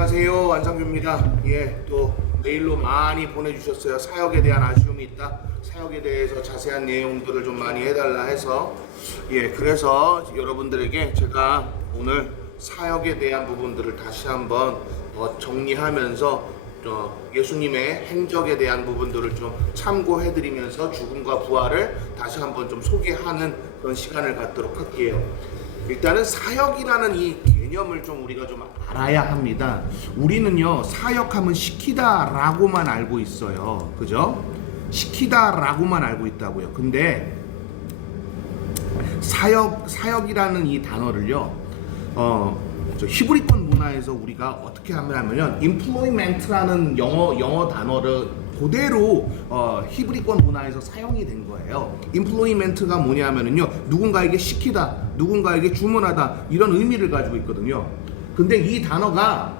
안녕하세요, 완상규입니다. 또 메일로 많이 보내주셨어요. 사역에 대한 아쉬움이 있다. 사역에 대해서 자세한 내용들을 좀 많이 해달라 해서 그래서 여러분들에게 제가 오늘 사역에 대한 부분들을 다시 한번 정리하면서 예수님의 행적에 대한 부분들을 좀 참고해드리면서 죽음과 부활을 다시 한번 좀 소개하는 그런 시간을 갖도록 할게요. 일단은 사역이라는 이 개념을 좀 우리가 좀 알아야 합니다. 우리는요, 사역하면 시키다라고만 알고 있어요. 그죠? 시키다라고만 알고 있다고요. 근데 사역이라는 이 단어를요, 히브리권 문화에서 우리가 어떻게 하면요, employment라는 영어 단어를 그대로 히브리권 문화에서 사용이 된 거예요. employment가 뭐냐면요, 누군가에게 시키다, 누군가에게 주문하다, 이런 의미를 가지고 있거든요. 근데 이 단어가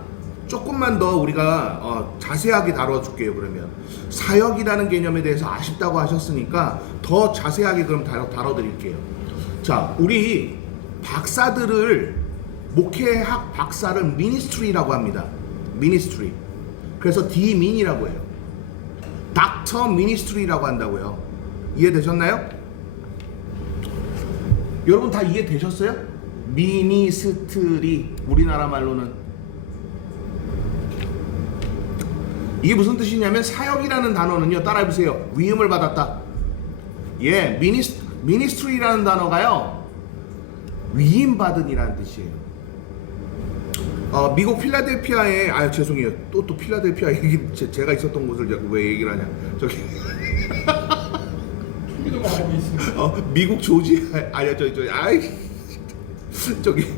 조금만 더 우리가 자세하게 다뤄줄게요. 그러면 사역이라는 개념에 대해서 아쉽다고 하셨으니까 더 자세하게 그럼 다뤄드릴게요. 자, 우리 박사들을, 목회학 박사를 미니스트리라고 합니다. 미니스트리. 그래서 디민이라고 해요. 닥터 미니스트리라고 한다고요. 이해되셨나요? 여러분 다 이해되셨어요? 미니스트리, 우리나라 말로는 이게 무슨 뜻이냐면, 사역이라는 단어는요, 따라해보세요. 위임을 받았다. 미니스트리라는 단어가요, 위임받은이라는 뜻이에요. 미국 필라델피아에, 죄송해요. 또 필라델피아 얘기, 제가 있었던 곳을 왜 얘기를 하냐. 저기. 미국 조지아, 저기.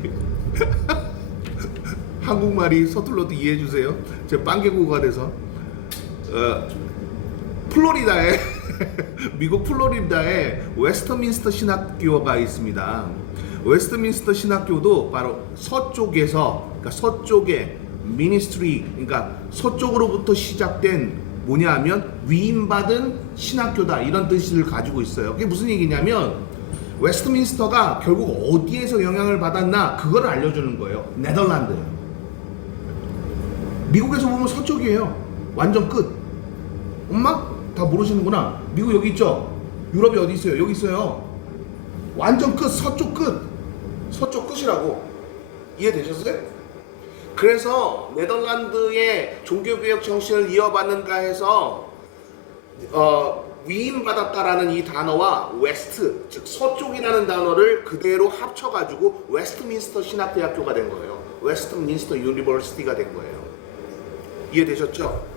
한국말이 서툴러도 이해해주세요. 제 빵개국어가 돼서. 플로리다에, 미국 플로리다에 웨스터민스터 신학교가 있습니다. 웨스트민스터 신학교도 바로 서쪽에서, 그러니까 서쪽의 미니스트리, 그러니까 서쪽으로부터 시작된 뭐냐 하면 위임받은 신학교다, 이런 뜻을 가지고 있어요. 그게 무슨 얘기냐면, 웨스트민스터가 결국 어디에서 영향을 받았나, 그걸 알려주는 거예요. 네덜란드예요. 미국에서 보면 서쪽이에요. 완전 끝. 엄마? 다 모르시는구나. 미국 여기 있죠? 유럽이 어디 있어요? 여기 있어요. 완전 끝, 서쪽 끝. 서쪽 끝이라고. 이해되셨어요? 그래서 네덜란드의 종교개혁 정신을 이어받는가 해서 위임받았다라는 이 단어와 웨스트, 즉 서쪽이라는 단어를 그대로 합쳐가지고 웨스트민스터 신학대학교가 된 거예요. 웨스트민스터 유니버시티가 된 거예요. 이해되셨죠?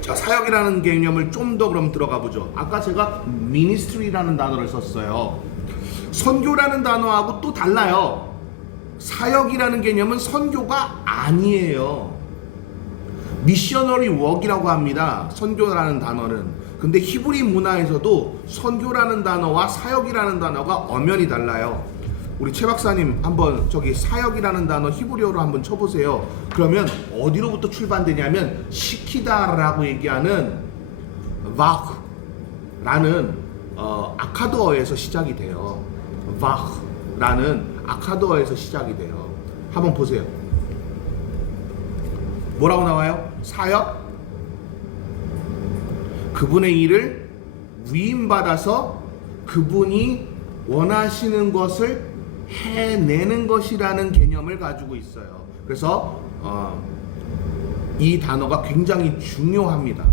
자, 사역이라는 개념을 좀 더 그럼 들어가 보죠. 아까 제가 미니스트리라는 단어를 썼어요. 선교라는 단어하고 또 달라요. 사역이라는 개념은 선교가 아니에요. 미셔너리 웍이라고 합니다. 선교라는 단어는. 근데 히브리 문화에서도 선교라는 단어와 사역이라는 단어가 엄연히 달라요. 우리 최 박사님 한번 저기 사역이라는 단어 히브리어로 한번 쳐보세요. 그러면 어디로부터 출발되냐면, 시키다라고 얘기하는 바흐라는 아카드어에서 시작이 돼요. 바흐라는 아카드어에서 시작이 돼요. 한번 보세요. 뭐라고 나와요? 사역? 그분의 일을 위임받아서 그분이 원하시는 것을 해내는 것이라는 개념을 가지고 있어요. 그래서 이 단어가 굉장히 중요합니다.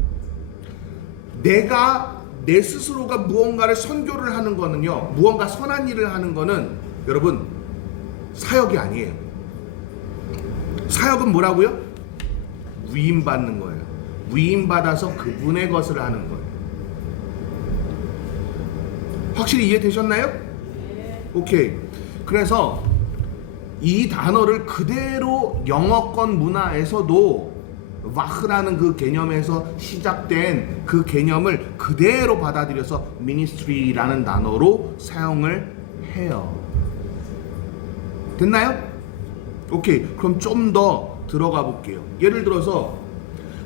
내 스스로가 무언가를 선교를 하는 거는요, 무언가 선한 일을 하는 거는 여러분 사역이 아니에요. 사역은 뭐라고요? 위임받는 거예요. 위임받아서 그분의 것을 하는 거예요. 확실히 이해되셨나요? 네. 오케이. 그래서 이 단어를 그대로 영어권 문화에서도 와흐라는 그 개념에서 시작된 그 개념을 그대로 받아들여서 미니스트리라는 단어로 사용을 해요. 됐나요? 오케이. 그럼 좀 더 들어가 볼게요. 예를 들어서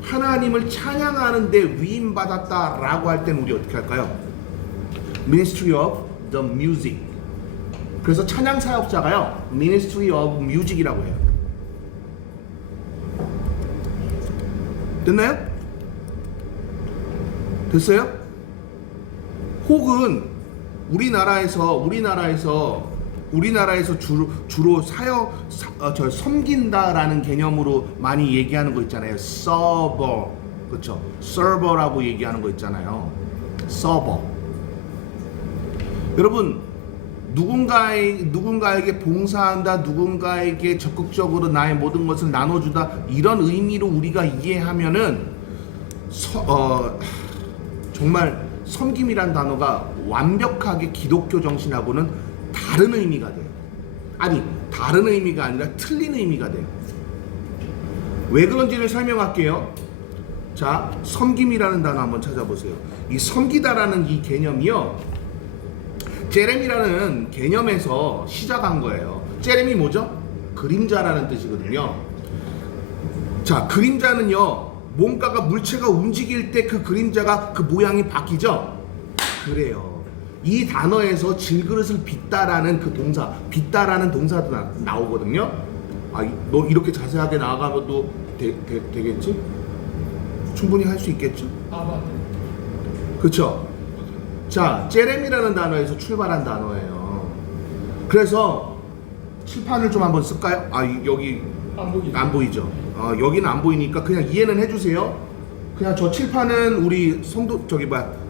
하나님을 찬양하는데 위임받았다라고 할 때는 우리 어떻게 할까요? Ministry of the Music. 그래서 찬양 사역자가요, Ministry of Music이라고 해요. 됐나요? 됐어요? 혹은 우리나라에서 주로 섬긴다라는 개념으로 많이 얘기하는 거 있잖아요. 서버, 그렇죠? 서버라고 얘기하는 거 있잖아요. 서버. 여러분, 누군가에게 봉사한다, 누군가에게 적극적으로 나의 모든 것을 나눠주다, 이런 의미로 우리가 이해하면은 정말 섬김이란 단어가 완벽하게 기독교 정신하고는 다른 의미가 돼요. 아니, 다른 의미가 아니라 틀린 의미가 돼요. 왜 그런지를 설명할게요. 자, 섬김이라는 단어 한번 찾아보세요. 이 섬기다라는 이 개념이요, 제렘이라는 개념에서 시작한 거예요. 제렘이 뭐죠? 그림자라는 뜻이거든요. 자, 그림자는요, 뭔가가 물체가 움직일 때 그 그림자가 그 모양이 바뀌죠? 그래요. 이 단어에서 질그릇을 빚다라는 그 동사, 빚다라는 동사도 나오거든요. 너 이렇게 자세하게 나아가도 되겠지? 충분히 할 수 있겠죠? 그쵸? 자, 제렘이라는 단어에서 출발한 단어예요. 그래서 칠판을 좀 한번 쓸까요? 여기 안 보이죠? 여기는 안 보이니까 그냥 이해는 해주세요. 그냥 저 칠판은 우리 성도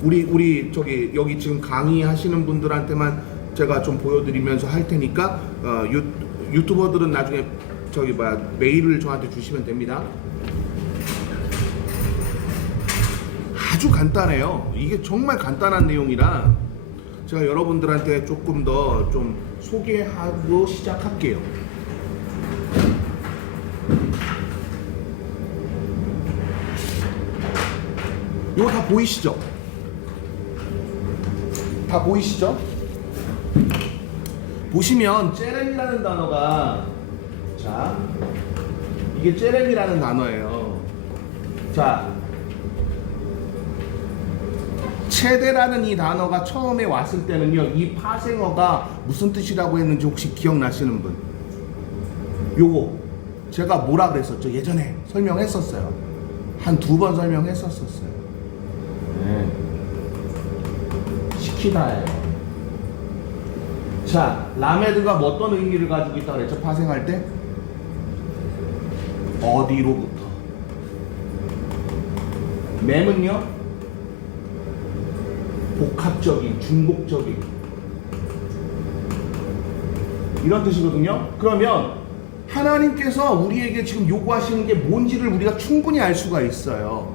우리 여기 지금 강의하시는 분들한테만 제가 좀 보여드리면서 할 테니까 유튜버들은 나중에 메일을 저한테 주시면 됩니다. 아주 간단해요. 이게 정말 간단한 내용이라 제가 여러분들한테 조금 더 좀 소개하고 시작할게요. 이거 다 보이시죠? 다 보이시죠? 보시면 제렘이라는 단어가, 자, 이게 제렘이라는 단어예요. 자, 체대라는 이 단어가 처음에 왔을 때는요, 이 파생어가 무슨 뜻이라고 했는지 혹시 기억나시는 분? 요거 제가 뭐라 그랬었죠? 예전에 설명했었어요. 한 2번 설명했었어요. 네. 시키다예요. 자, 라메드가 뭐 어떤 의미를 가지고 있다고 그랬죠? 파생할 때? 어디로부터. 맴은요? 복합적인, 중복적인 이런 뜻이거든요. 그러면 하나님께서 우리에게 지금 요구하시는 게 뭔지를 우리가 충분히 알 수가 있어요.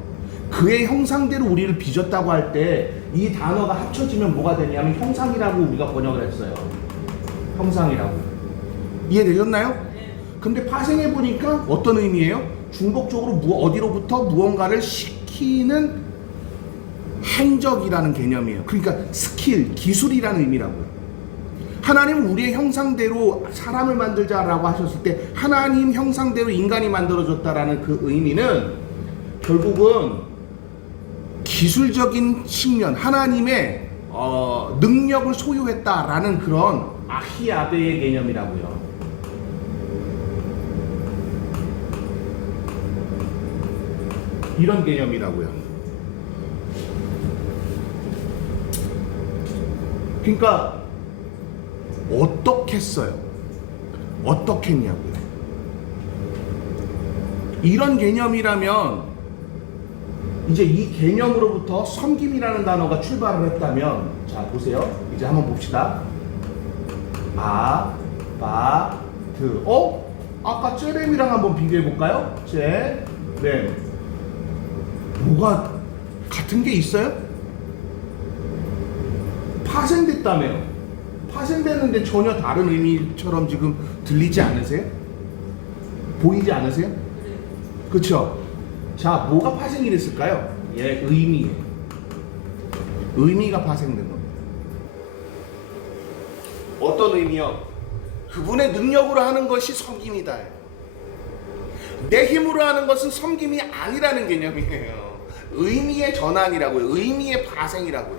그의 형상대로 우리를 빚었다고 할 때 이 단어가 합쳐지면 뭐가 되냐면 형상이라고 우리가 번역을 했어요. 형상이라고. 이해되셨나요? 근데 파생해 보니까 어떤 의미예요? 중복적으로 어디로부터 무언가를 시키는 행적이라는 개념이에요. 그러니까 스킬, 기술이라는 의미라고요. 하나님은 우리의 형상대로 사람을 만들자라고 하셨을 때 하나님 형상대로 인간이 만들어졌다라는 그 의미는 결국은 기술적인 측면, 하나님의 능력을 소유했다라는 그런 아히야베의 개념이라고요. 이런 개념이라고요. 그러니까 어떻게 했어요? 어떻게 했냐고요. 이런 개념이라면 이제 이 개념으로부터 섬김이라는 단어가 출발을 했다면, 자 보세요. 이제 한번 봅시다. 아바트. 아까 제렘이랑 한번 비교해 볼까요? 제렘. 뭐가 같은 게 있어요? 파생됐다며요. 파생됐는데 전혀 다른 의미처럼 지금 들리지 않으세요? 보이지 않으세요? 그쵸? 자, 뭐가 파생이 됐을까요? 의미예요. 의미가 파생된 겁니다. 어떤 의미요? 그분의 능력으로 하는 것이 섬김이다. 내 힘으로 하는 것은 섬김이 아니라는 개념이에요. 의미의 전환이라고요. 의미의 파생이라고요.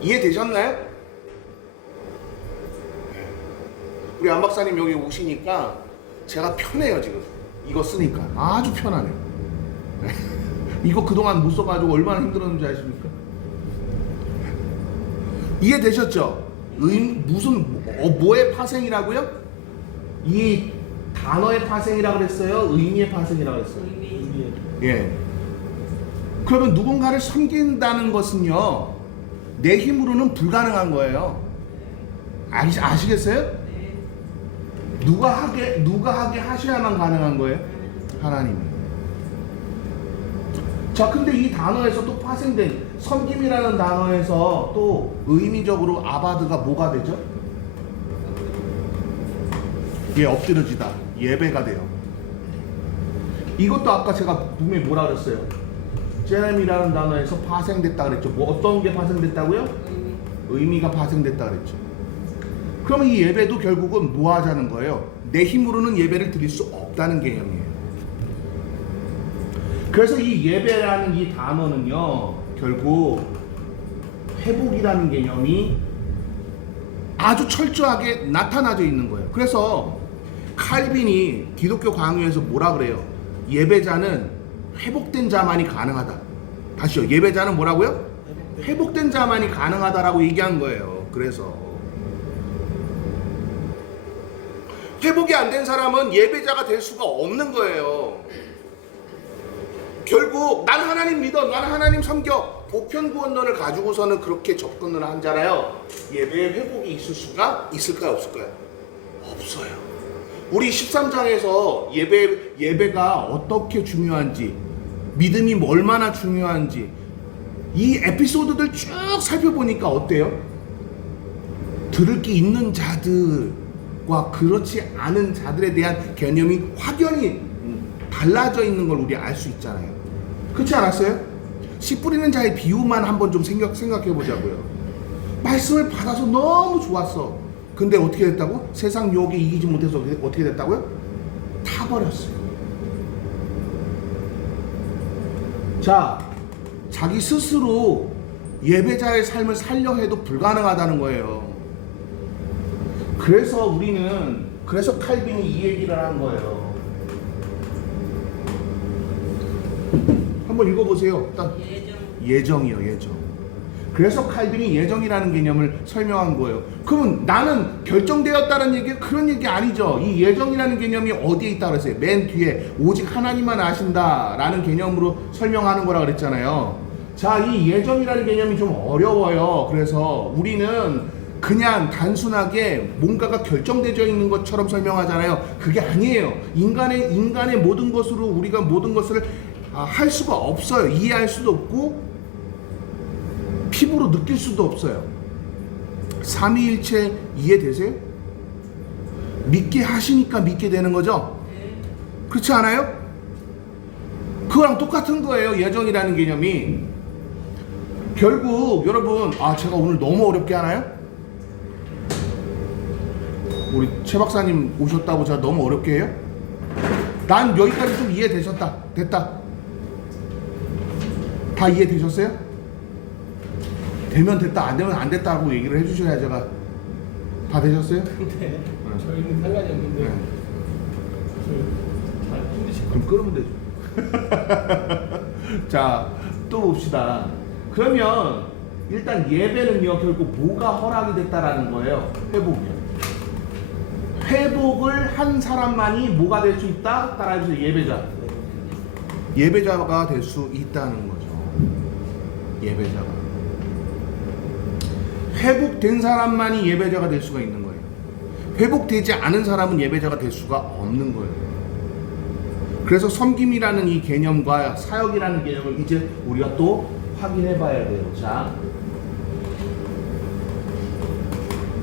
이해되셨나요? 우리 안 박사님 여기 오시니까 제가 편해요 지금. 이거 쓰니까 아주 편하네. 이거 그동안 못 써가지고 얼마나 힘들었는지 아십니까? 이해되셨죠? 무슨 뭐의 파생이라고요? 이 단어의 파생이라고 그랬어요? 의미의 파생이라고 그랬어요? 의미. 예. 그러면 누군가를 섬긴다는 것은요, 내 힘으로는 불가능한 거예요. 아시겠어요? 네. 누가 하게 하셔야만 가능한 거예요? 하나님이. 자, 근데 이 단어에서 또 파생된 섬김이라는 단어에서 또 의미적으로 아바드가 뭐가 되죠? 예, 엎드려지다. 예배가 돼요. 이것도 아까 제가 분명히 뭐라 그랬어요? 제렘이라는 단어에서 파생됐다 그랬죠. 뭐 어떤 게 파생됐다고요? 의미가 파생됐다 그랬죠. 그러면 이 예배도 결국은 뭐 하자는 거예요? 내 힘으로는 예배를 드릴 수 없다는 개념이에요. 그래서 이 예배라는 이 단어는요, 결국 회복이라는 개념이 아주 철저하게 나타나져 있는 거예요. 그래서 칼빈이 기독교 강요에서 뭐라 그래요? 예배자는 회복된 자만이 가능하다. 다시요. 예배자는 뭐라고요? 회복된 자만이 가능하다라고 얘기한 거예요. 그래서 회복이 안 된 사람은 예배자가 될 수가 없는 거예요. 결국 난 하나님 믿어, 난 하나님 섬겨, 보편구원론을 가지고서는 그렇게 접근을 하잖아요. 예배에 회복이 있을 수가 있을까요, 없을까요? 없어요. 우리 13장에서 예배가 어떻게 중요한지, 믿음이 얼마나 중요한지 이 에피소드들 쭉 살펴보니까 어때요? 들을 게 있는 자들과 그렇지 않은 자들에 대한 개념이 확연히 달라져 있는 걸 우리 알 수 있잖아요. 그렇지 않았어요? 씨 뿌리는 자의 비유만 한번 좀 생각해 보자고요. 말씀을 받아서 너무 좋았어. 근데 어떻게 됐다고? 세상 유혹에 이기지 못해서 어떻게 됐다고요? 타버렸어요. 자, 자기 스스로 예배자의 삶을 살려 해도 불가능하다는 거예요. 그래서 칼빈이 이 얘기를 한 거예요. 한번 읽어보세요. 딱 예정이요, 예정. 그래서 칼빈이 예정이라는 개념을 설명한 거예요. 그러면 나는 결정되었다는 얘기, 그런 얘기 아니죠. 이 예정이라는 개념이 어디에 있다고 그랬어요? 맨 뒤에 오직 하나님만 아신다라는 개념으로 설명하는 거라 그랬잖아요. 자, 이 예정이라는 개념이 좀 어려워요. 그래서 우리는 그냥 단순하게 뭔가가 결정되어 있는 것처럼 설명하잖아요. 그게 아니에요. 인간의 모든 것으로 우리가 모든 것을 할 수가 없어요. 이해할 수도 없고 피부로 느낄 수도 없어요. 삼위일체 이해되세요? 믿게 하시니까 믿게 되는 거죠? 그렇지 않아요? 그거랑 똑같은 거예요. 예정이라는 개념이. 결국 여러분, 제가 오늘 너무 어렵게 하나요? 우리 최 박사님 오셨다고 제가 너무 어렵게 해요? 난 여기까지 좀 이해되셨다. 됐다. 다 이해되셨어요? 되면 됐다, 안 되면 안 됐다고 얘기를 해주셔야 제가. 다 되셨어요? 네. 저희는 상관이 없는데. 네. 잘 힘드시고. 그럼 끄면 되죠. 자, 또 봅시다. 그러면 일단 예배는요, 결국 뭐가 허락이 됐다라는 거예요? 회복이요. 회복을 한 사람만이 뭐가 될 수 있다? 따라해주세요. 예배자가 될 수 있다는 거죠. 예배자가. 회복된 사람만이 예배자가 될 수가 있는 거예요. 회복되지 않은 사람은 예배자가 될 수가 없는 거예요. 그래서 섬김이라는 이 개념과 사역이라는 개념을 이제 우리가 또 확인해 봐야 돼요.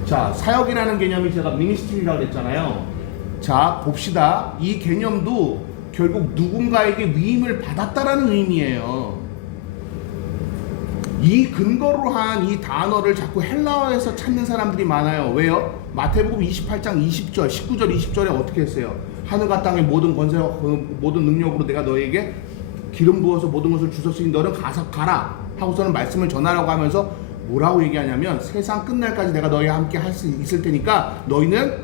자, 사역이라는 개념이 제가 미니스트리라고 그랬잖아요. 자, 봅시다. 이 개념도 결국 누군가에게 위임을 받았다라는 의미예요. 이 근거로 한 이 단어를 자꾸 헬라어에서 찾는 사람들이 많아요. 왜요? 마태복음 28장 20절, 19절, 20절에 어떻게 했어요? 하늘과 땅의 모든 권세와 모든 능력으로 내가 너에게 기름 부어서 모든 것을 주셨으니 너는 가라 하고서는 말씀을 전하라고 하면서 뭐라고 얘기하냐면 세상 끝날까지 내가 너희와 함께 할 수 있을 테니까 너희는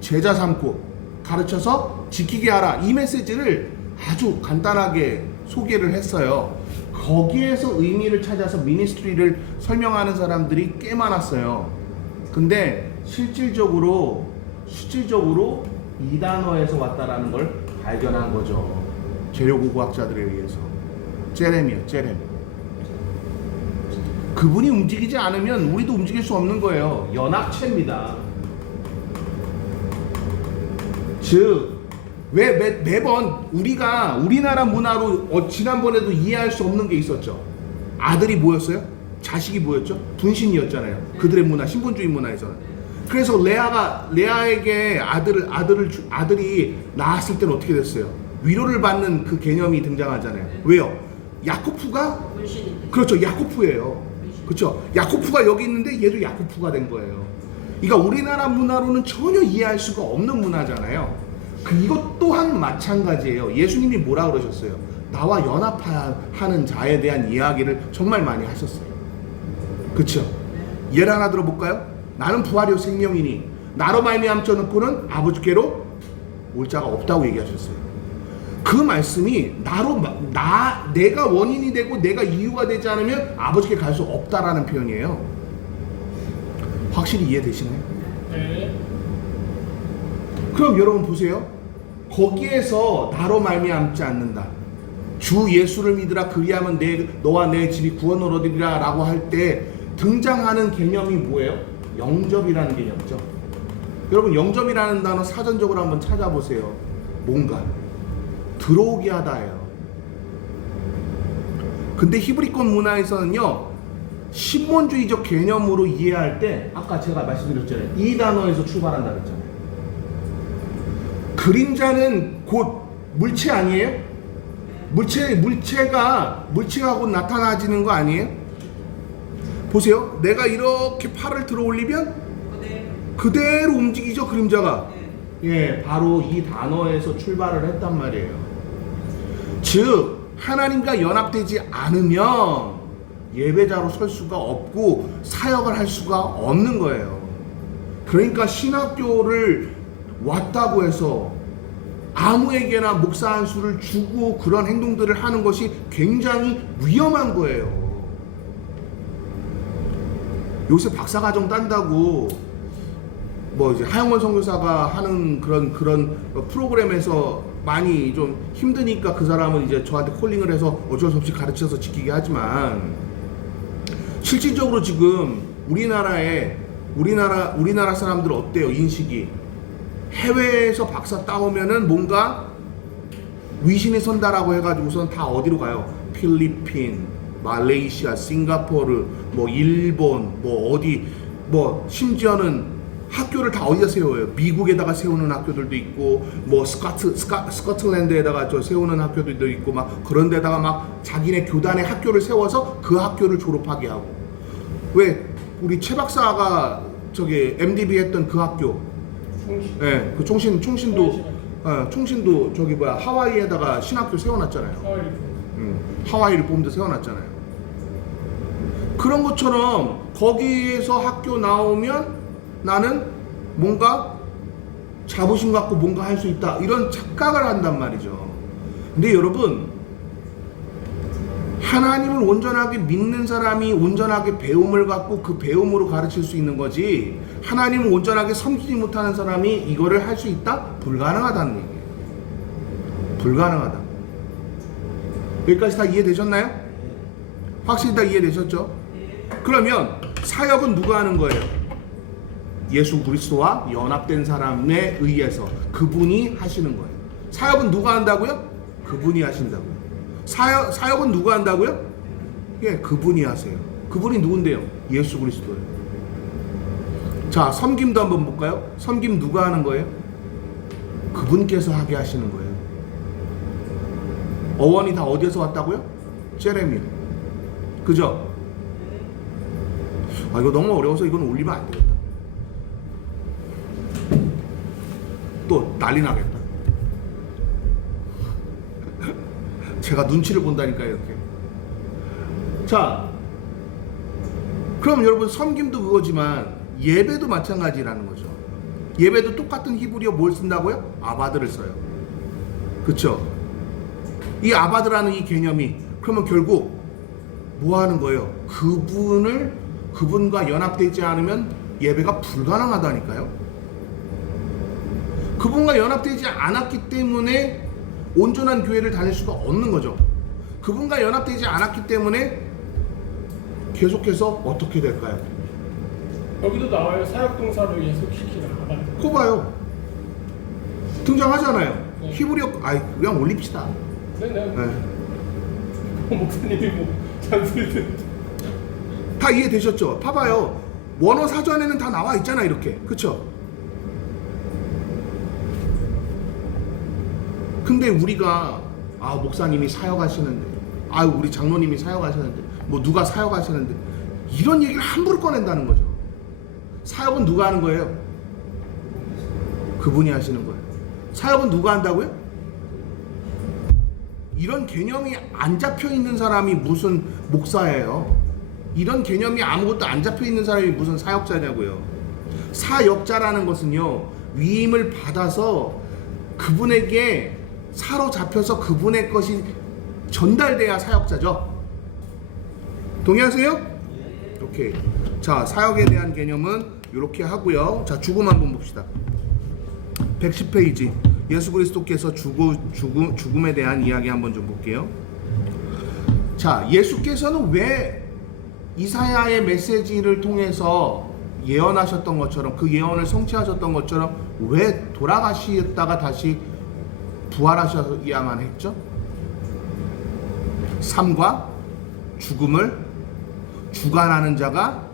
제자 삼고 가르쳐서 지키게 하라. 이 메시지를 아주 간단하게 소개를 했어요. 거기에서 의미를 찾아서 미니스트리를 설명하는 사람들이 꽤 많았어요. 근데 실질적으로 이 단어에서 왔다라는 걸 발견한 거죠. 재료고고학자들에 의해서. 제렘이요, 제렘. 그분이 움직이지 않으면 우리도 움직일 수 없는 거예요. 연합체입니다. 즉 매번 우리가 우리나라 문화로 지난번에도 이해할 수 없는 게 있었죠. 아들이 뭐였어요? 자식이 뭐였죠? 분신이었잖아요. 그들의 문화, 신본주의 문화에서는. 그래서 레아에게 아들이 낳았을 때는 어떻게 됐어요? 위로를 받는 그 개념이 등장하잖아요. 왜요? 야코프가 그렇죠. 야코프예요. 그렇죠. 야코프가 여기 있는데 얘도 야코프가 된 거예요. 그러니까 우리나라 문화로는 전혀 이해할 수가 없는 문화잖아요. 이것 또한 마찬가지예요. 예수님이 뭐라 그러셨어요? 나와 연합하는 자에 대한 이야기를 정말 많이 하셨어요. 그렇죠? 예를 하나 들어볼까요? 나는 부활이요 생명이니 나로 말미암고는 아버지께로 올 자가 없다고 얘기하셨어요. 그 말씀이 내가 원인이 되고 내가 이유가 되지 않으면 아버지께 갈 수 없다라는 표현이에요. 확실히 이해되시나요? 네. 그럼 여러분 보세요. 거기에서 나로 말미암지 않는다. 주 예수를 믿으라 그리하면 너와 내 집이 구원을 얻으리라 라고 할 때 등장하는 개념이 뭐예요? 영접이라는 개념이죠. 여러분 영접이라는 단어 사전적으로 한번 찾아보세요. 뭔가 들어오게 하다예요. 근데 히브리권 문화에서는요 신본주의적 개념으로 이해할 때 아까 제가 말씀드렸잖아요. 이 단어에서 출발한다 그랬잖아요. 그림자는 곧 물체 아니에요? 물체가 곧 나타나지는 거 아니에요? 보세요. 내가 이렇게 팔을 들어 올리면 그대로 움직이죠, 그림자가. 예, 바로 이 단어에서 출발을 했단 말이에요. 즉 하나님과 연합되지 않으면 예배자로 설 수가 없고 사역을 할 수가 없는 거예요. 그러니까 신학교를 왔다고 해서 아무에게나 목사 한 수를 주고 그런 행동들을 하는 것이 굉장히 위험한 거예요. 요새 박사과정 딴다고 뭐 이제 하영원 선교사가 하는 그런 프로그램에서 많이 좀 힘드니까 그 사람은 이제 저한테 콜링을 해서 어쩔 수 없이 가르쳐서 지키게 하지만 실질적으로 지금 우리나라 사람들 어때요? 인식이 해외에서 박사 따오면은 뭔가 위신이 선다라고 해가지고선 다 어디로 가요? 필리핀, 말레이시아, 싱가포르, 뭐 일본, 뭐 어디, 뭐 심지어는 학교를 다 어디다 세워요? 미국에다가 세우는 학교들도 있고, 뭐 스코틀랜드에다가 세우는 학교들도 있고, 막 그런 데다가 막 자기네 교단의 학교를 세워서 그 학교를 졸업하게 하고. 왜 우리 최 박사가 저기 MDB 했던 그 학교, 예, 그 총신도 저기 하와이에다가 신학교 세워놨잖아요. 하와이를 뽐드 세워놨잖아요. 그런 것처럼 거기에서 학교 나오면 나는 뭔가 자부심 갖고 뭔가 할 수 있다 이런 착각을 한단 말이죠. 근데 여러분 하나님을 온전하게 믿는 사람이 온전하게 배움을 갖고 그 배움으로 가르칠 수 있는 거지 하나님을 온전하게 섬기지 못하는 사람이 이거를 할 수 있다? 불가능하다는 얘기예요. 불가능하다. 여기까지 다 이해되셨나요? 확실히 다 이해되셨죠? 그러면 사역은 누가 하는 거예요? 예수 그리스도와 연합된 사람에 의해서 그분이 하시는 거예요. 사역은 누가 한다고요? 그분이 하신다고요. 사역은 누가 한다고요? 예, 그분이 하세요. 그분이 누군데요? 예수 그리스도예요. 자, 섬김도 한번 볼까요? 섬김 누가 하는 거예요? 그분께서 하게 하시는 거예요. 어원이 다 어디에서 왔다고요? 제레미야. 그죠? 아, 이거 너무 어려워서 이건 올리면 안 되겠다. 또 난리 나겠다. 제가 눈치를 본다니까요, 이렇게. 자, 그럼 여러분 섬김도 그거지만 예배도 마찬가지라는 거죠. 예배도 똑같은 히브리어 뭘 쓴다고요? 아바드를 써요. 그쵸? 이 아바드라는 이 개념이 그러면 결국 뭐 하는 거예요? 그분과 연합되지 않으면 예배가 불가능하다니까요. 그분과 연합되지 않았기 때문에 온전한 교회를 다닐 수가 없는 거죠. 그분과 연합되지 않았기 때문에 계속해서 어떻게 될까요? 여기도 나와요. 사역동사로 예속시키라. 그거 봐요. 등장하잖아요. 네. 히브리어 그냥 올립시다. 네. 네. 목사님이 뭐 잔소리들. 다 이해되셨죠? 봐봐요. 원어 사전에는 다 나와 있잖아 이렇게. 그쵸? 근데 우리가 목사님이 사역하시는데 우리 장로님이 사역하시는데 뭐 누가 사역하시는데 이런 얘기를 함부로 꺼낸다는 거죠. 사역은 누가 하는 거예요? 그분이 하시는 거예요. 사역은 누가 한다고요? 이런 개념이 안 잡혀 있는 사람이 무슨 목사예요? 이런 개념이 아무것도 안 잡혀 있는 사람이 무슨 사역자냐고요? 사역자라는 것은요, 위임을 받아서 그분에게 사로잡혀서 그분의 것이 전달돼야 사역자죠. 동의하세요? 오케이. 자, 사역에 대한 개념은 이렇게 하고요. 자, 죽음 한번 봅시다. 110페이지. 예수 그리스도께서 죽음에 대한 이야기 한번 좀 볼게요. 자, 예수께서는 왜 이사야의 메시지를 통해서 예언하셨던 것처럼 그 예언을 성취하셨던 것처럼 왜 돌아가시다가 다시 부활하셔야만 했죠? 삶과 죽음을 주관하는 자가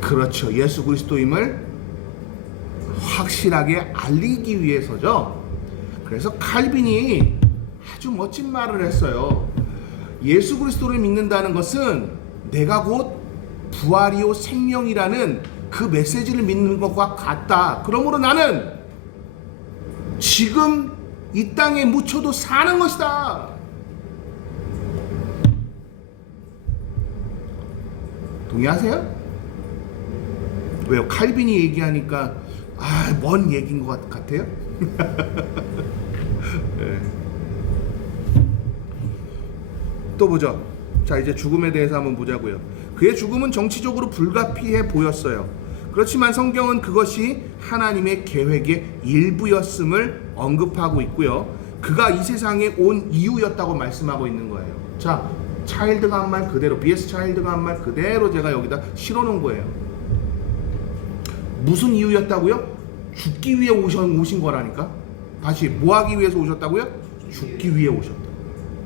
그렇죠. 예수 그리스도임을 확실하게 알리기 위해서죠. 그래서 칼빈이 아주 멋진 말을 했어요. 예수 그리스도를 믿는다는 것은 내가 곧 부활이요 생명이라는 그 메시지를 믿는 것과 같다. 그러므로 나는 지금 이 땅에 묻혀도 사는 것이다. 동의하세요? 왜요? 칼빈이 얘기하니까 먼 얘기인 것 같아요? 네. 또 보죠. 자, 이제 죽음에 대해서 한번 보자고요. 그의 죽음은 정치적으로 불가피해 보였어요. 그렇지만 성경은 그것이 하나님의 계획의 일부였음을 언급하고 있고요. 그가 이 세상에 온 이유였다고 말씀하고 있는 거예요. 자, 차일드가 한 말 그대로, BS 차일드가 한 말 그대로 제가 여기다 실어놓은 거예요. 무슨 이유였다고요? 죽기 위해 오신 거라니까. 다시 뭐 하기 위해서 오셨다고요? 죽기 위해 오셨다.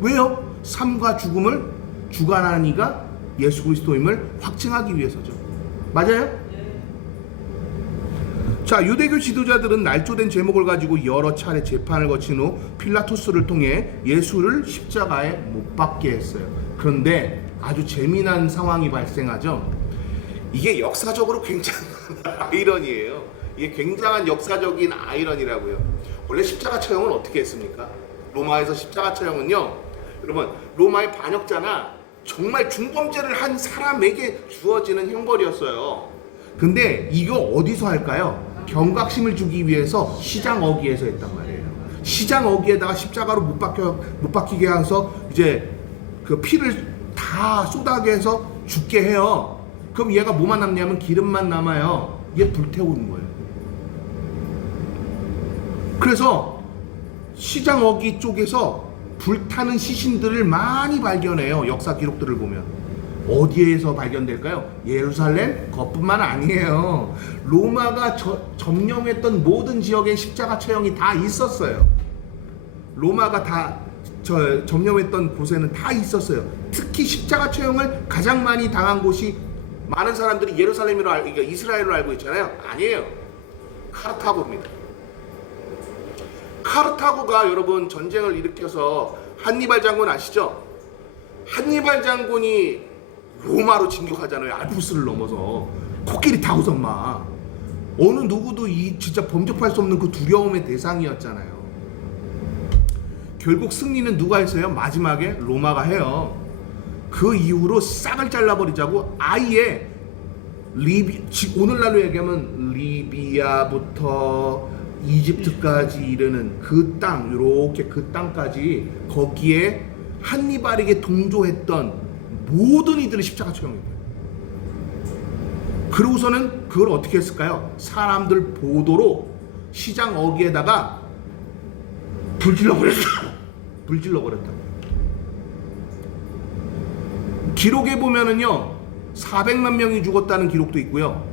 왜요? 삶과 죽음을 주관하는 이가 예수 그리스도임을 확증하기 위해서죠. 맞아요? 자, 유대교 지도자들은 날조된 제목을 가지고 여러 차례 재판을 거친 후 필라토스를 통해 예수를 십자가에 못 박게 했어요. 그런데 아주 재미난 상황이 발생하죠. 이게 역사적으로 굉장한 아이러니예요. 이게 굉장한 역사적인 아이러니라고요. 원래 십자가 처형은 어떻게 했습니까? 로마에서 십자가 처형은요, 여러분, 로마의 반역자나 정말 중범죄를 한 사람에게 주어지는 형벌이었어요. 근데 이거 어디서 할까요? 경각심을 주기 위해서 시장 어귀에서 했단 말이에요. 시장 어귀에다가 십자가로 못 박히게 해서 이제 그 피를 다 쏟아게 해서 죽게 해요. 그럼 얘가 뭐만 남냐면 기름만 남아요. 얘 불태우는 거예요. 그래서 시장 어귀 쪽에서 불타는 시신들을 많이 발견해요. 역사 기록들을 보면. 어디에서 발견될까요? 예루살렘 그것뿐만 아니에요. 로마가 점령했던 모든 지역에 십자가 처형이 다 있었어요. 로마가 다 점령했던 곳에는 다 있었어요. 특히 십자가 처형을 가장 많이 당한 곳이 많은 사람들이 예루살렘으로 그러니까 이스라엘로 알고 있잖아요. 아니에요. 카르타고입니다. 카르타고가 여러분 전쟁을 일으켜서 한니발 장군 아시죠? 한니발 장군이 로마로 진격하잖아요. 알프스를 넘어서 코끼리 타고서 막 어느 누구도 이 진짜 범접할 수 없는 그 두려움의 대상이었잖아요. 결국 승리는 누가 했어요? 마지막에 로마가 해요. 그 이후로 싹을 잘라버리자고 아예 오늘날로 얘기하면 리비아부터 이집트까지 이르는 그 땅, 요렇게 그 땅까지 거기에 한니발에게 동조했던 모든 이들이 십자가 처형인 거예요. 그러고서는 그걸 어떻게 했을까요? 사람들 보도로 시장 어귀에다가 불질러버렸다. 불질러버렸다. 기록에 보면은요 400만 명이 죽었다는 기록도 있고요,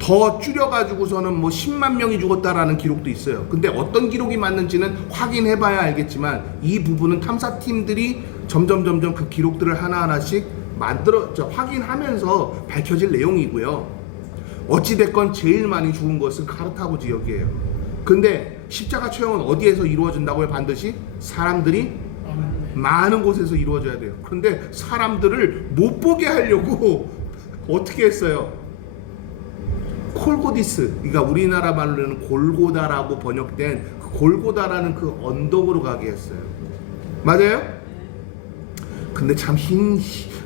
더 줄여가지고서는 뭐 10만 명이 죽었다라는 기록도 있어요. 근데 어떤 기록이 맞는지는 확인해봐야 알겠지만 이 부분은 탐사팀들이 점점 그 기록들을 하나하나씩 확인하면서 밝혀질 내용이고요. 어찌됐건 제일 많이 죽은 것은 카르타고 지역이에요. 근데 십자가 처형은 어디에서 이루어진다고요? 반드시 사람들이 많은 곳에서 이루어져야 돼요. 그런데 사람들을 못 보게 하려고 어떻게 했어요? 콜고디스, 그러니까 우리나라 말로는 골고다라고 번역된 그 골고다라는 그 언덕으로 가게 했어요. 맞아요? 근데 참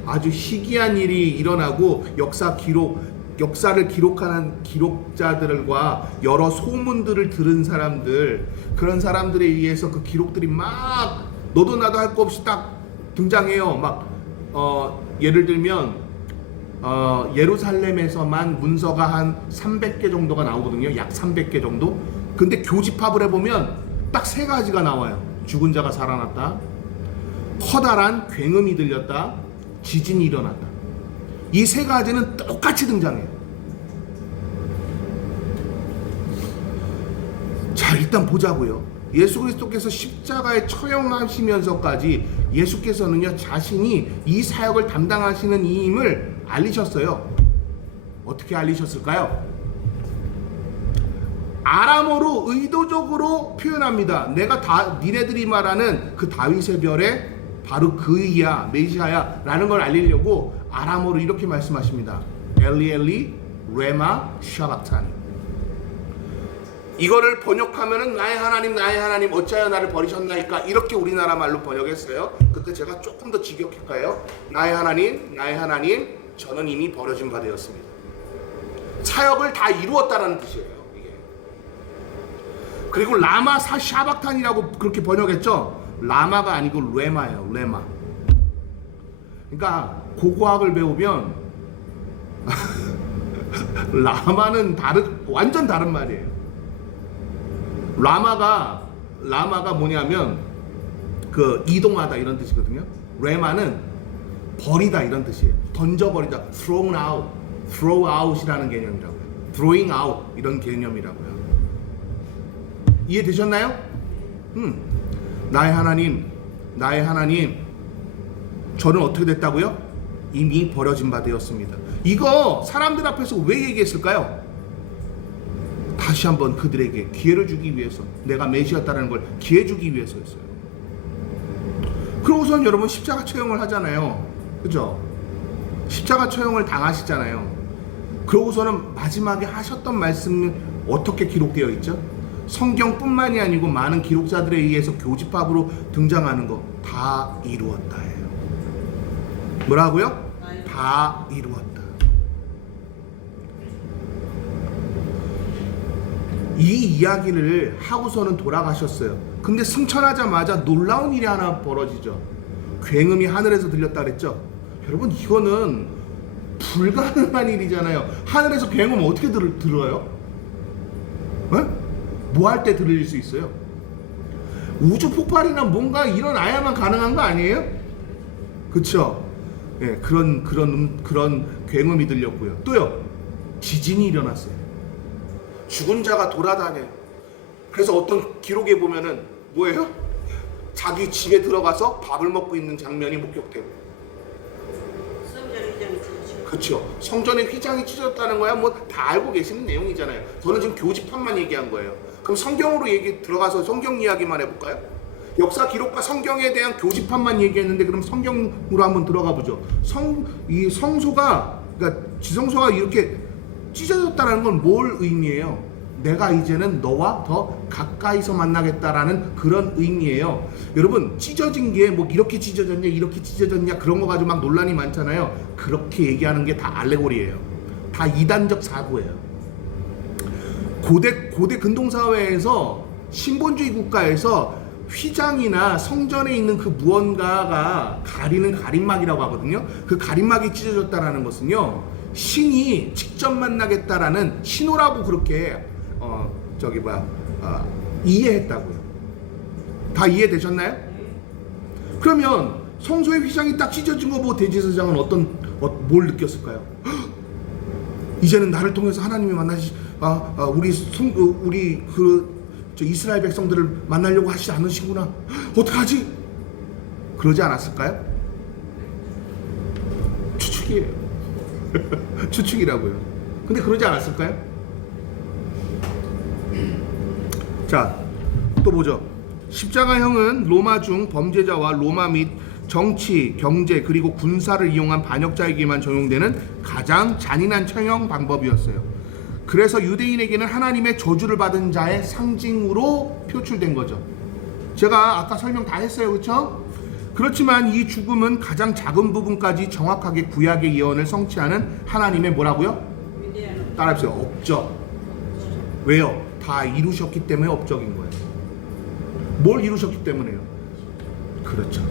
아주 희귀한 일이 일어나고 역사를 기록하는 기록자들과 여러 소문들을 들은 사람들, 그런 사람들에 의해서 그 기록들이 막 너도 나도 할 거 없이 딱 등장해요. 막 예를 들면 예루살렘에서만 문서가 한 300개 정도가 나오거든요. 약 300개 정도. 근데 교집합을 해보면 딱 세 가지가 나와요. 죽은 자가 살아났다, 커다란 굉음이 들렸다, 지진이 일어났다. 이 세 가지는 똑같이 등장해요. 자, 일단 보자고요. 예수 그리스도께서 십자가에 처형하시면서까지 예수께서는요 자신이 이 사역을 담당하시는 이임을 알리셨어요. 어떻게 알리셨을까요? 아람어로 의도적으로 표현합니다. 내가 니네들이 말하는 그 다윗의 별에 바로 그이야, 메시아야 라는 걸 알리려고 아람어로 이렇게 말씀하십니다. 엘리 엘리 레마 샤박타니. 이거를 번역하면은 나의 하나님 어찌하여 나를 버리셨나이까, 이렇게 우리나라 말로 번역했어요. 근데 제가 조금 더 직역할까요? 나의 하나님 저는 이미 버려진 바 되었습니다. 사역을 다 이루었다라는 뜻이에요, 이게. 그리고 라마 샤박탄이라고 그렇게 번역했죠. 라마가 아니고 레마예요, 레마. 그러니까 고고학을 배우면 라마는 완전 다른 말이에요. 라마가 뭐냐면 그 이동하다 이런 뜻이거든요. 레마는 버리다 이런 뜻이에요. 던져버리다, thrown out이라는 개념이라고요. throwing out 이런 개념이라고요. 이해되셨나요? 나의 하나님 저는 어떻게 됐다고요? 이미 버려진 바 되었습니다. 이거 사람들 앞에서 왜 얘기했을까요? 다시 한번 그들에게 기회를 주기 위해서, 내가 메시아였다는 걸 기회 주기 위해서였어요. 그러고선 여러분 십자가 처형을 하잖아요. 그죠? 십자가 처형을 당하시잖아요. 그러고서는 마지막에 하셨던 말씀은 어떻게 기록되어 있죠? 성경뿐만이 아니고 많은 기록자들에 의해서 교집합으로 등장하는 거 다 이루었다예요. 뭐라고요? 다 이루었다. 이 이야기를 하고서는 돌아가셨어요. 근데 승천하자마자 놀라운 일이 하나 벌어지죠. 굉음이 하늘에서 들렸다 그랬죠. 여러분 이거는 불가능한 일이잖아요. 하늘에서 굉음 어떻게 들어요? 뭐 할 때 들릴 수 있어요? 우주 폭발이나 뭔가 일어나야만 가능한 거 아니에요? 그쵸? 예, 그런 굉음이 들렸고요. 또요, 지진이 일어났어요. 죽은 자가 돌아다녀요. 그래서 어떤 기록에 보면은 뭐예요? 자기 집에 들어가서 밥을 먹고 있는 장면이 목격되고. 성전의 휘장이 찢어지고. 그렇죠. 성전의 휘장이 찢어졌다는 거야 뭐 다 알고 계시는 내용이잖아요. 저는 지금 교집합만 얘기한 거예요. 그럼 성경으로 들어가서 성경 이야기만 해볼까요? 역사 기록과 성경에 대한 교집합만 얘기했는데 그럼 성경으로 한번 들어가 보죠. 이 성소가, 그러니까 지성소가 이렇게 찢어졌다는 건 뭘 의미해요? 내가 이제는 너와 더 가까이서 만나겠다라는 그런 의미예요. 여러분 찢어진 게 뭐 이렇게 찢어졌냐 그런 거 가지고 막 논란이 많잖아요. 그렇게 얘기하는 게 다 알레고리예요. 다 이단적 사고예요. 고대 근동사회에서 신본주의 국가에서 휘장이나 성전에 있는 그 무언가가 가리는 가림막이라고 하거든요. 그 가림막이 찢어졌다라는 것은요, 신이 직접 만나겠다라는 신호라고 그렇게 이해했다고요. 다 이해되셨나요? 그러면 성소의 휘장이 딱 찢어진 거 보고 대제사장은 뭘 느꼈을까요? 이제는 나를 통해서 하나님이 우리 이스라엘 백성들을 만나려고 하시지 않으시구나. 어떡하지? 그러지 않았을까요? 추측이에요. 추측이라고요. 근데 그러지 않았을까요? 자, 또 보죠. 십자가형은 로마 중 범죄자와 로마 및 정치, 경제 그리고 군사를 이용한 반역자에게만 적용되는 가장 잔인한 처형 방법이었어요. 그래서 유대인에게는 하나님의 저주를 받은 자의 상징으로 표출된 거죠. 제가 아까 설명 다 했어요, 그렇죠? 그렇지만 이 죽음은 가장 작은 부분까지 정확하게 구약의 예언을 성취하는 하나님의 뭐라고요? 따라해보세요. 업적. 왜요? 다 이루셨기 때문에 업적인 거예요. 뭘 이루셨기 때문에요? 그렇죠.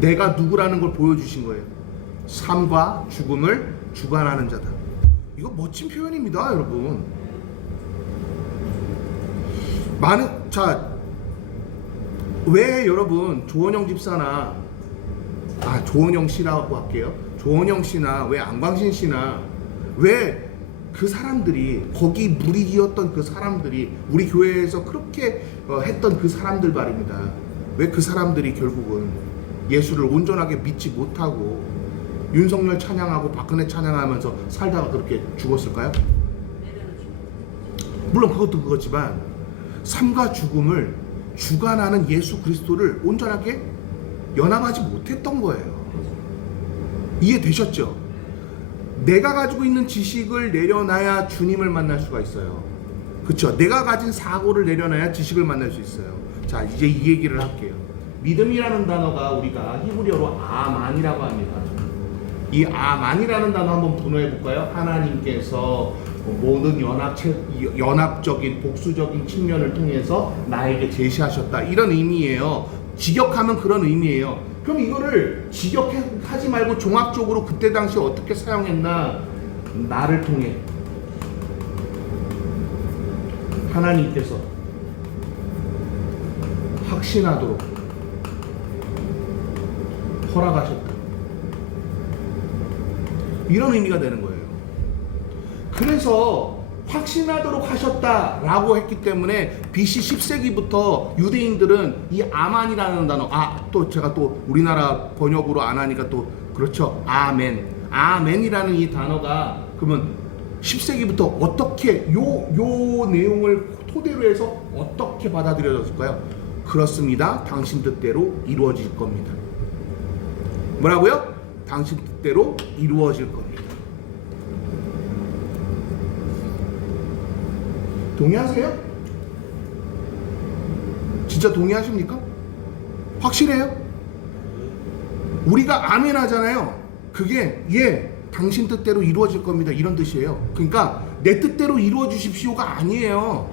내가 누구라는 걸 보여주신 거예요. 삶과 죽음을 주관하는 자다. 이거 멋진 표현입니다, 여러분. 왜 여러분 조원영 집사나 조원영 씨라고 할게요. 조원영 씨나 왜 안광신 씨나 왜 그 사람들이 거기 무리기였던 그 사람들이 우리 교회에서 그렇게 했던 그 사람들 말입니다. 왜 그 사람들이 결국은 예수를 온전하게 믿지 못하고 윤석열 찬양하고 박근혜 찬양하면서 살다가 그렇게 죽었을까요? 물론 그것도 그거지만 삶과 죽음을 주관하는 예수 그리스도를 온전하게 연합하지 못했던 거예요. 이해되셨죠? 내가 가지고 있는 지식을 내려놔야 주님을 만날 수가 있어요. 그렇죠? 내가 가진 사고를 내려놔야 지식을 만날 수 있어요. 자, 이제 이 얘기를 할게요. 믿음이라는 단어가 우리가 히브리어로 아만이라고 합니다. 이 아만이라는 단어 한번 분호해 볼까요? 하나님께서 모든 연합적인 복수적인 측면을 통해서 나에게 제시하셨다, 이런 의미예요. 직역하면 그런 의미예요. 그럼 이거를 직역하지 말고 종합적으로 그때 당시 어떻게 사용했나? 나를 통해 하나님께서 확신하도록 허락하셨다, 이런 의미가 되는 거예요. 그래서 확신하도록 하셨다라고 했기 때문에 BC 10세기부터 유대인들은 이 아만이라는 단어, 또 제가 또 우리나라 번역으로 안 하니까 또 그렇죠. 아멘이라는 이 단어가 그러면 10세기부터 어떻게 요 내용을 토대로 해서 어떻게 받아들여졌을까요? 그렇습니다. 당신 뜻대로 이루어질 겁니다. 뭐라고요? 당신 뜻대로 이루어질 겁니다. 동의하세요? 진짜 동의하십니까? 확실해요? 우리가 아멘 하잖아요. 그게 당신 뜻대로 이루어질 겁니다, 이런 뜻이에요. 그러니까 내 뜻대로 이루어 주십시오가 아니에요.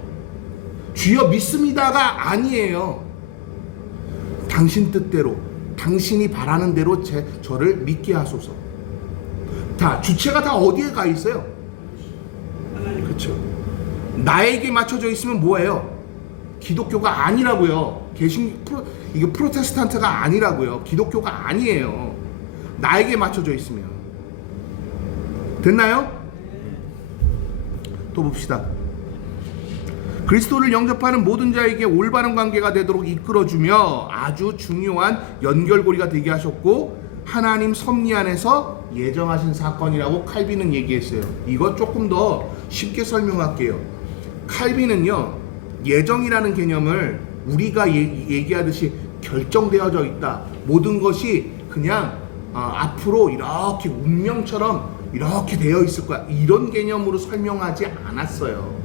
주여 믿습니다가 아니에요. 당신 뜻대로, 당신이 바라는 대로 저를 믿게 하소서. 주체가 다 어디에 가 있어요? 그렇죠. 나에게 맞춰져 있으면 뭐예요? 기독교가 아니라고요. 이게 프로테스탄트가 아니라고요. 기독교가 아니에요. 나에게 맞춰져 있으면. 됐나요? 또 봅시다. 그리스도를 영접하는 모든 자에게 올바른 관계가 되도록 이끌어주며 아주 중요한 연결고리가 되게 하셨고 하나님 섭리 안에서 예정하신 사건이라고 칼빈은 얘기했어요. 이거 조금 더 쉽게 설명할게요. 칼빈은요, 예정이라는 개념을 우리가 얘기하듯이 결정되어져 있다, 모든 것이 그냥 앞으로 이렇게 운명처럼 이렇게 되어 있을 거야, 이런 개념으로 설명하지 않았어요.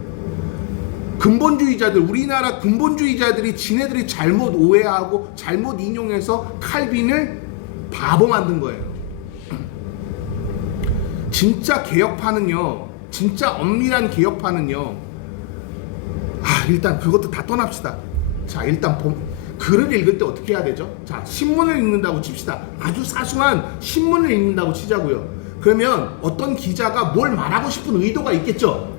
근본주의자들, 우리나라 근본주의자들이 지네들이 잘못 오해하고 잘못 인용해서 칼빈을 바보 만든 거예요. 진짜 개혁파는요, 진짜 엄밀한 개혁파는요, 일단 그것도 다 떠납시다. 자, 일단 글을 읽을 때 어떻게 해야 되죠? 자, 신문을 읽는다고 칩시다. 아주 사소한 신문을 읽는다고 치자고요. 그러면 어떤 기자가 뭘 말하고 싶은 의도가 있겠죠?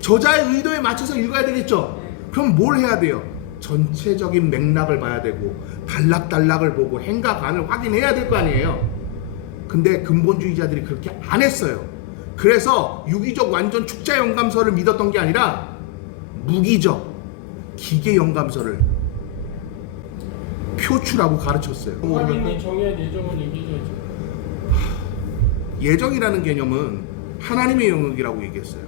저자의 의도에 맞춰서 읽어야 되겠죠? 그럼 뭘 해야 돼요? 전체적인 맥락을 봐야 되고 단락단락을 보고 행과 간을 확인해야 될 거 아니에요. 근데 근본주의자들이 그렇게 안 했어요. 그래서 유기적 완전 축자 영감서를 믿었던 게 아니라 무기적 기계 영감서를 표출하고 가르쳤어요. 하나님이 정의한 예정을 얘기해야죠. 예정이라는 개념은 하나님의 영역이라고 얘기했어요.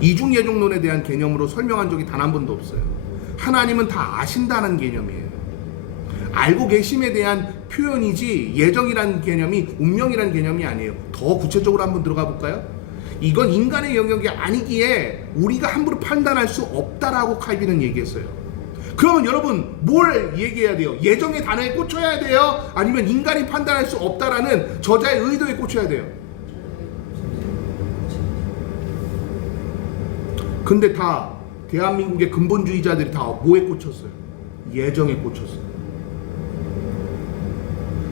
이중 예정론에 대한 개념으로 설명한 적이 단 한 번도 없어요. 하나님은 다 아신다는 개념이에요. 알고 계심에 대한 표현이지 예정이라는 개념이 운명이라는 개념이 아니에요. 더 구체적으로 한번 들어가 볼까요? 이건 인간의 영역이 아니기에 우리가 함부로 판단할 수 없다라고 칼빈은 얘기했어요. 그러면 여러분 뭘 얘기해야 돼요? 예정의 단어에 꽂혀야 돼요? 아니면 인간이 판단할 수 없다라는 저자의 의도에 꽂혀야 돼요? 근데 다 대한민국의 근본주의자들이 다 뭐에 꽂혔어요? 예정에 꽂혔어요.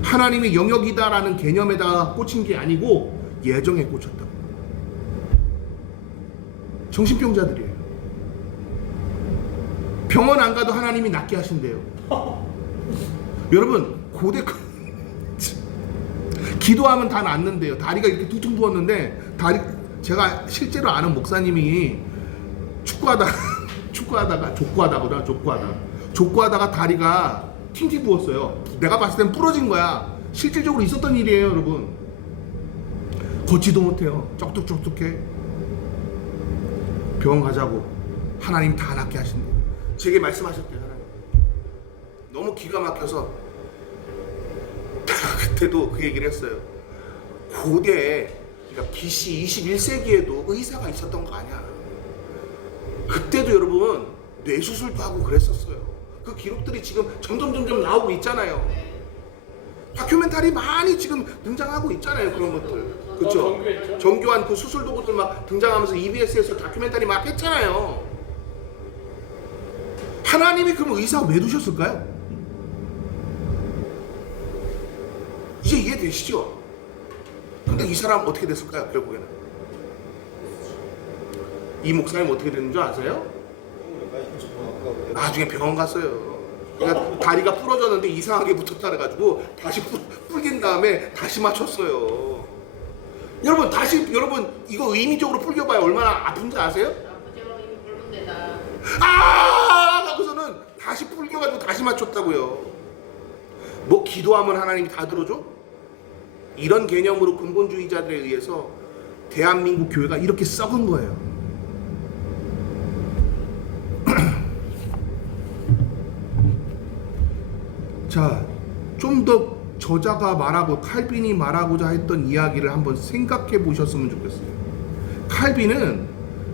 하나님의 영역이다라는 개념에다 꽂힌 게 아니고 예정에 꽂혔다고. 정신병자들이에요. 병원 안 가도 하나님이 낫게 하신대요. 여러분 고대 기도하면 다 낫는데요. 다리가 이렇게 퉁퉁 부었는데 제가 실제로 아는 목사님이 족구하다가 다리가 팅팅 부었어요. 내가 봤을 땐 부러진 거야. 실질적으로 있었던 일이에요, 여러분. 걷지도 못해요. 쩍뚝쩍뚝해. 병원 가자고 하나님 다 낫게 하신대. 제게 말씀하셨대요, 하나님. 너무 기가 막혀서 그때도 그 얘기를 했어요. 고대에, 그러니까 BC 21세기에도 의사가 있었던 거 아니야. 그때도 여러분 뇌수술도 하고 그랬었어요. 그 기록들이 지금 점점 나오고 있잖아요. 다큐멘터리 많이 지금 등장하고 있잖아요. 그런 것들. 그렇죠? 정교한 그 수술 도구들 막 등장하면서 EBS에서 다큐멘터리 막 했잖아요. 하나님이 그럼 의사 왜 두셨을까요? 이제 이해되시죠? 근데 이 사람 어떻게 됐을까요? 결국에는 이 목사님 어떻게 됐는 줄 아세요? 나중에 병원 갔어요. 그러니까 다리가 부러졌는데 이상하게 붙었다 그래가지고 다시 풀긴 다음에 다시 맞췄어요. 여러분 이거 의미적으로 풀겨봐요. 얼마나 아픈지 아세요? 하고서는 다시 풀겨가지고 다시 맞췄다고요. 뭐 기도하면 하나님이 다 들어줘? 이런 개념으로 근본주의자들에 의해서 대한민국 교회가 이렇게 썩은 거예요. 자, 좀 더 저자가 말하고 칼빈이 말하고자 했던 이야기를 한번 생각해 보셨으면 좋겠어요. 칼빈은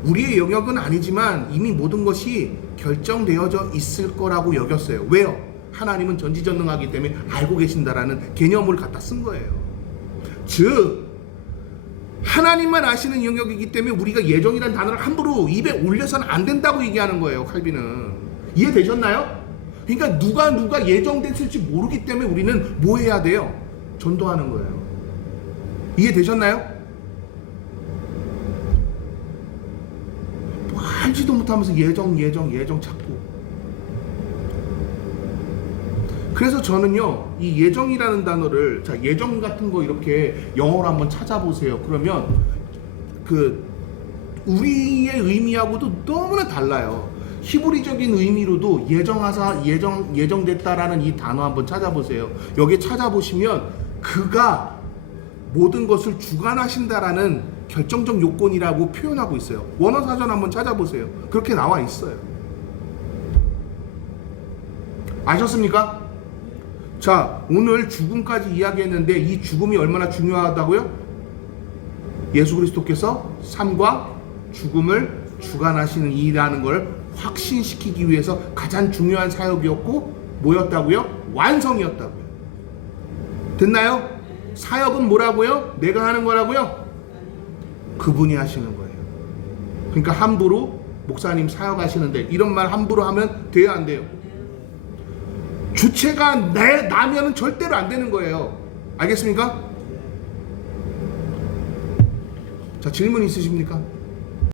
우리의 영역은 아니지만 이미 모든 것이 결정되어져 있을 거라고 여겼어요. 왜요? 하나님은 전지전능하기 때문에 알고 계신다라는 개념을 갖다 쓴 거예요. 즉 하나님만 아시는 영역이기 때문에 우리가 예정이라는 단어를 함부로 입에 올려서는 안 된다고 얘기하는 거예요. 칼빈은. 이해되셨나요? 그러니까 누가 예정됐을지 모르기 때문에 우리는 뭐 해야 돼요? 전도하는 거예요. 이해되셨나요? 뭐 알지도 못하면서 예정 찾고. 그래서 저는요, 이 예정이라는 단어를, 자, 예정 같은 거 이렇게 영어로 한번 찾아보세요. 그러면 우리의 의미하고도 너무나 달라요. 히브리적인 의미로도 예정됐다라는 이 단어 한번 찾아보세요. 여기 찾아보시면 그가 모든 것을 주관하신다라는 결정적 요건이라고 표현하고 있어요. 원어사전 한번 찾아보세요. 그렇게 나와 있어요. 아셨습니까? 자, 오늘 죽음까지 이야기했는데 이 죽음이 얼마나 중요하다고요? 예수 그리스도께서 삶과 죽음을 주관하시는 이라는 걸 확신시키기 위해서 가장 중요한 사역이었고 뭐였다고요? 완성이었다고요. 됐나요? 사역은 뭐라고요? 내가 하는 거라고요? 그분이 하시는 거예요. 그러니까 함부로 목사님 사역하시는데 이런 말 함부로 하면 돼요, 안 돼요? 주체가 나면은 절대로 안 되는 거예요. 알겠습니까? 자, 질문 있으십니까?